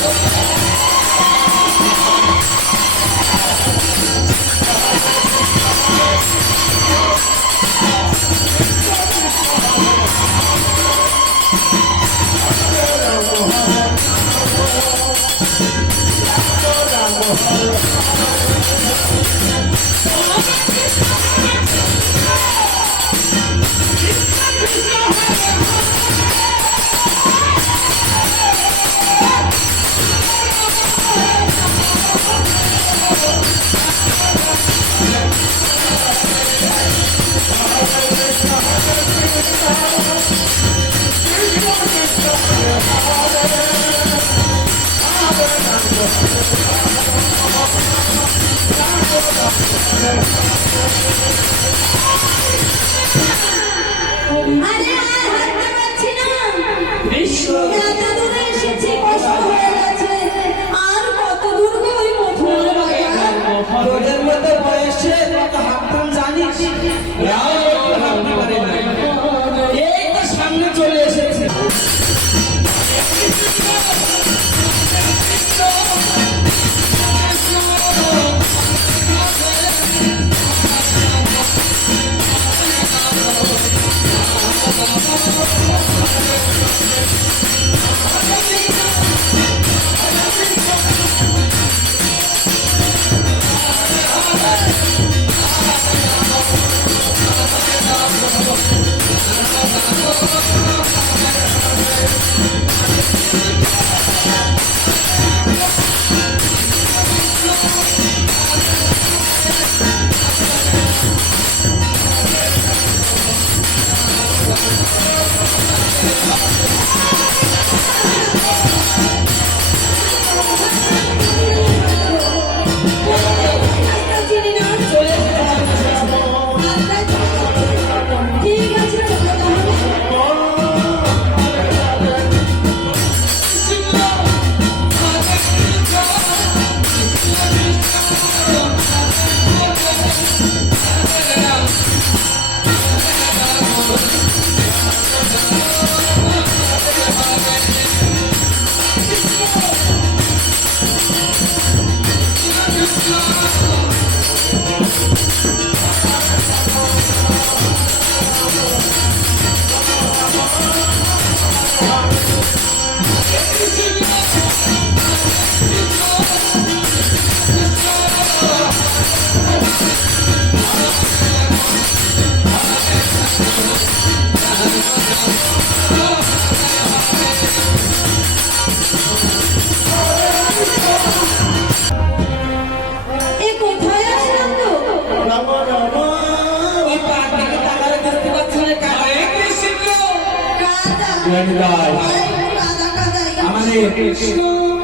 Oh, আর কত দূর ওই মতো বয়সে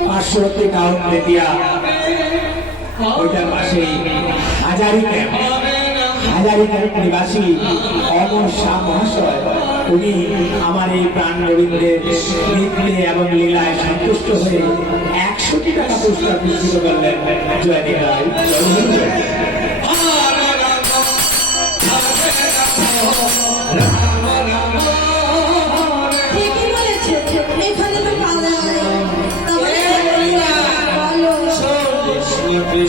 পার্শ্ববর্তী টাউন রেতিয়া ওইটার পাশেই হাজারি ক্যাম্প। হাজারি ক্যাম্প নিবাসী অমর শাহ মহাশয়, উনি আমার এই প্রাণ রবীন্দ্রের নৃত্যে এবং লীলায় সন্তুষ্ট হয়ে একশোটি টাকা পুরস্কার নিশ্চিত করলেন জয়নিতাই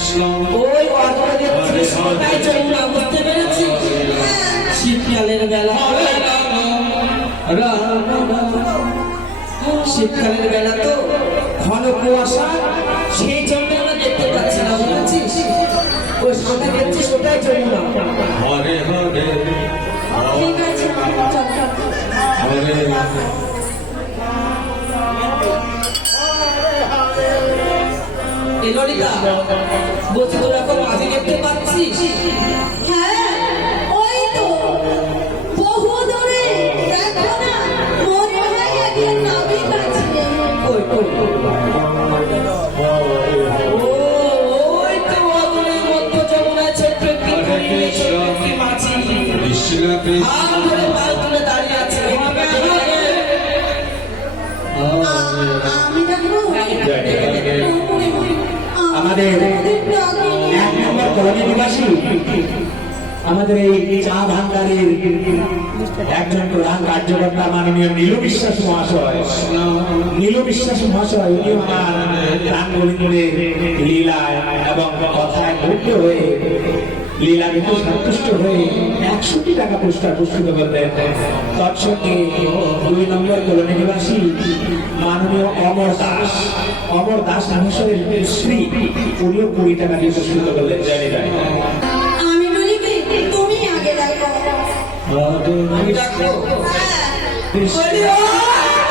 ওই ওটাই চলুন না বুঝতে পেরেছি শীতকালের বেলা। শীতকালের বেলা তো ঘন কুয়াশা সেই জন্য আমরা দেখতে পাচ্ছি না বুঝেছিস? ওই সামনে দেখছিস ওটাই না হরে হরে। ঠিক আছে চল চল। হরে এই মাঝে দেখতে পাচ্ছিস? হ্যাঁ ওই তো। বহু দূরে দেখো না মনে হয় একজন নাবিক আমাদের নিবাসী আমাদের এই চা ভান্ডারের একজন প্রধান কার্যকর্তা মাননীয় নীলু বিশ্বাস মহাশয়। নীলু বিশ্বাস মহাশয়, উনি আমার প্রাণ লীলায় এবং কথায় মুগ্ধ হয়ে লীলামিত সন্তুষ্ট হয়ে একশোটি টাকা পুরস্কার পুরস্কৃত করলেন তৎসঙ্গে দুই নম্বর কলোনি নিবাসী মাননীয় অমর দাস। অমর দাস মহাশয়ের স্ত্রী উনিও কুড়ি টাকা দিয়ে পুরস্কৃত করলেন জানি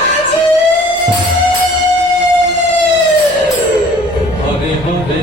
মাঝি! হরে হরে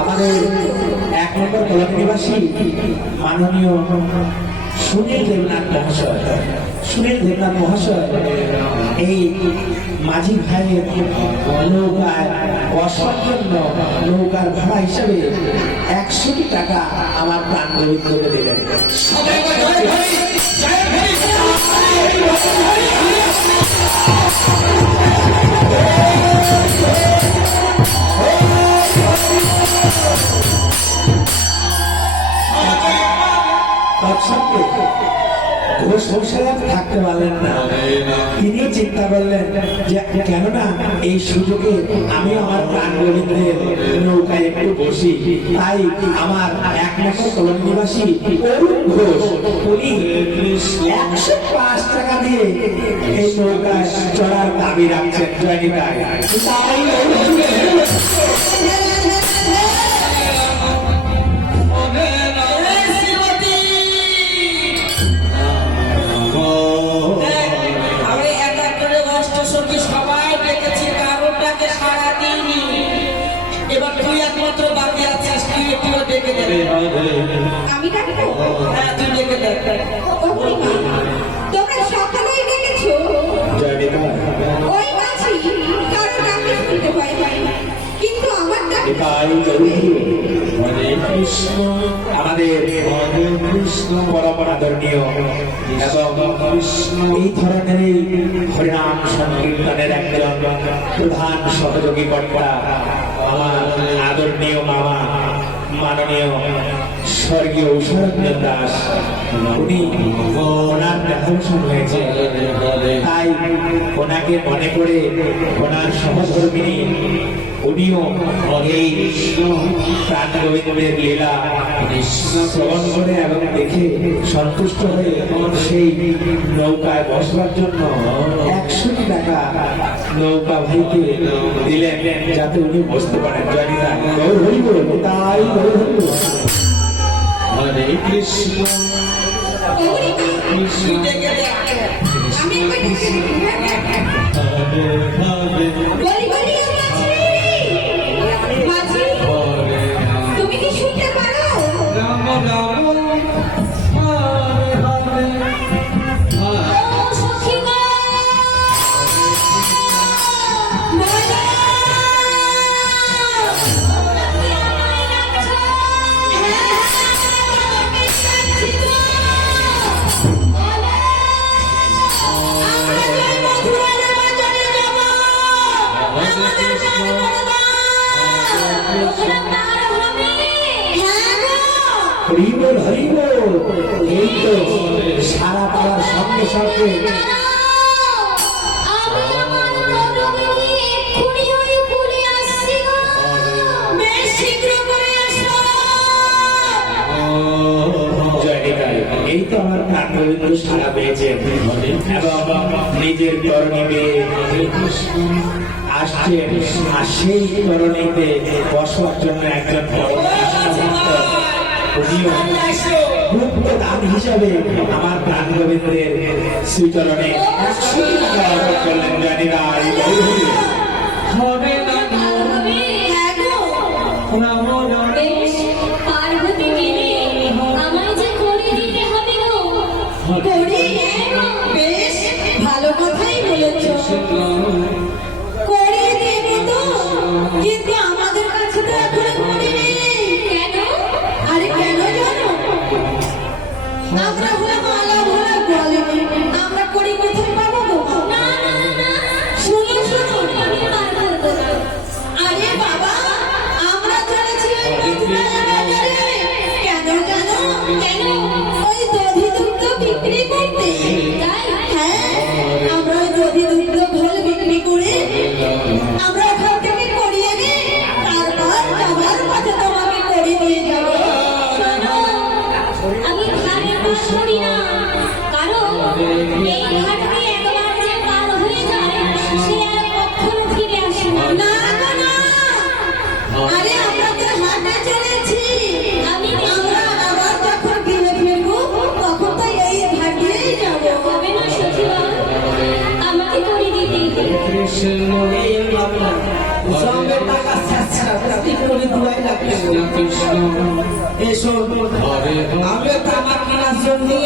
আমাদের এক নম্বর কলোনি নিবাসী মাননীয় সুনীল দেবনাথ মহাশয় সুনীল দেবনাথ মহাশয় এই মাঝি ভাইয়ের নৌকায় বসার নৌকার ভাড়া হিসাবে একশোটি টাকা আমার প্রাণ গোবিন্দকে দিলেন তিনি বললেন, যে কেননা এই সুযোগে আমি আমার প্রাণ গোবিন্দের নৌকায় একটু বসি। তাই আমার এক নম্বর কলোনি নিবাসী অরুণ ঘোষ উনি একশো পাঁচ টাকা দিয়ে এই নৌকায় চড়ার দাবি রাখছেন জয়নিতায় তাই তোমরা সকলেই দেখেছ ওই মাঝি কারও ডাকে শুনতে পাই নাই কিন্তু আমার ডাকে কৃষ্ণ আমাদের কৃষ্ণ পরম আদরণীয় এবং সহযোগী কর্তা আমার আদরণীয় মামা মাননীয় স্বর্গীয় ঔষধ দাস। উনি ওনার দেখাশোনা হয়েছে। তাই ওনাকে মনে করে ওনার সহধর্মিনী, উনিও এই প্রাণ গোবিন্দের লীলা শ্রবণ করে এবং দেখে সন্তুষ্ট হয়ে সেই নৌকায় বসবার জন্য একশোটি টাকা নৌকা ভাইকে দিলেন, যাতে উনি বসতে পারেন। জানি না। তাই কৃষ্ণ হ্যাঁ? হরে হরে তুমি কি শুনতে পারো রাম রাম হরে হরে জয় নিতাই। এই তো আমার প্রাণবন্ধু সারা পেয়েছেন। এবং নিজের তরণী মেয়ে আসছেন আর সেই তরণীতে বসবার জন্য একজন বড় গুপ্ত দান হিসাবে আমার প্রাণ গোবিন্দের শ্রীচরণে জানি না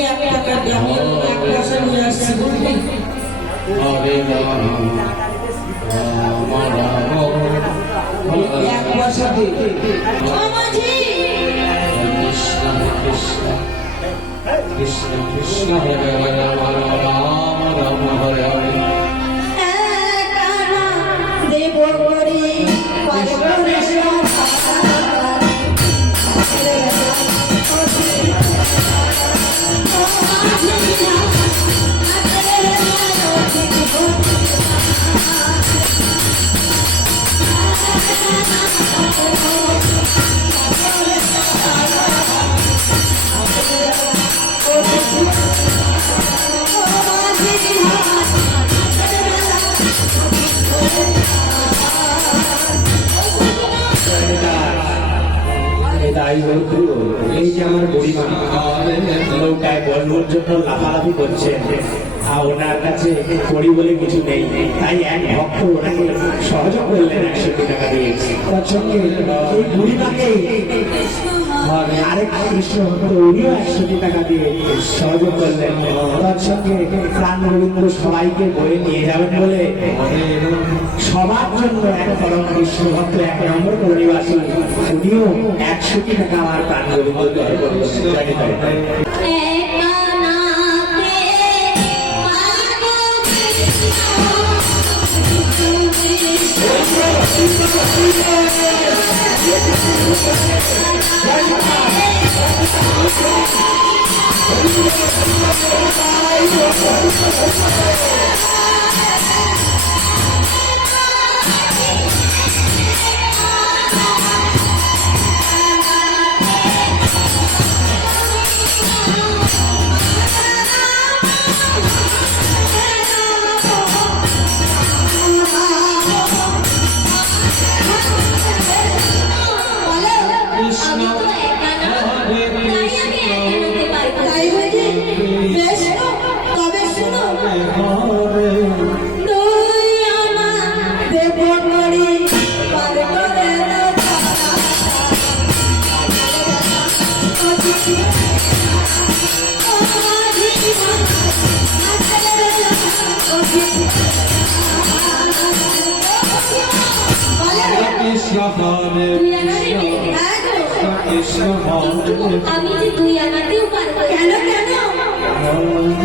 এক টাকা দিয়ে আমি এক পয়সা নিয়ে আসছি বুঝলি এক পয়সা কৃষ্ণ কৃষ্ণ হরে হরে রাম রাম হরে হরে নৌকায় জন্য লাফালাফি করছে। আর ওনার কাছে করি বলে কিছু নেই। তাই এক ভক্ত ওনাকে সহযোগ করলেন একশো টাকা দিয়ে। তার সঙ্গে বুড়িমাকে আরেক কৃষ্ণ উনিও টাকা দিয়ে করলেন। তার সঙ্গে প্রাণ রবীন্দ্র সবাইকে বয়ে নিয়ে যাবেন বলে। সবার জন্য এক পরম কৃষ্ণ ভক্ত, এক নম্বর পরিবাসী, উনিও একশো টাকা আমার প্রাণ রবীন্দ্র আমি ตอนนี้จะคุยอย่างนั้นที่ฝันแกแล้วแกแล้ว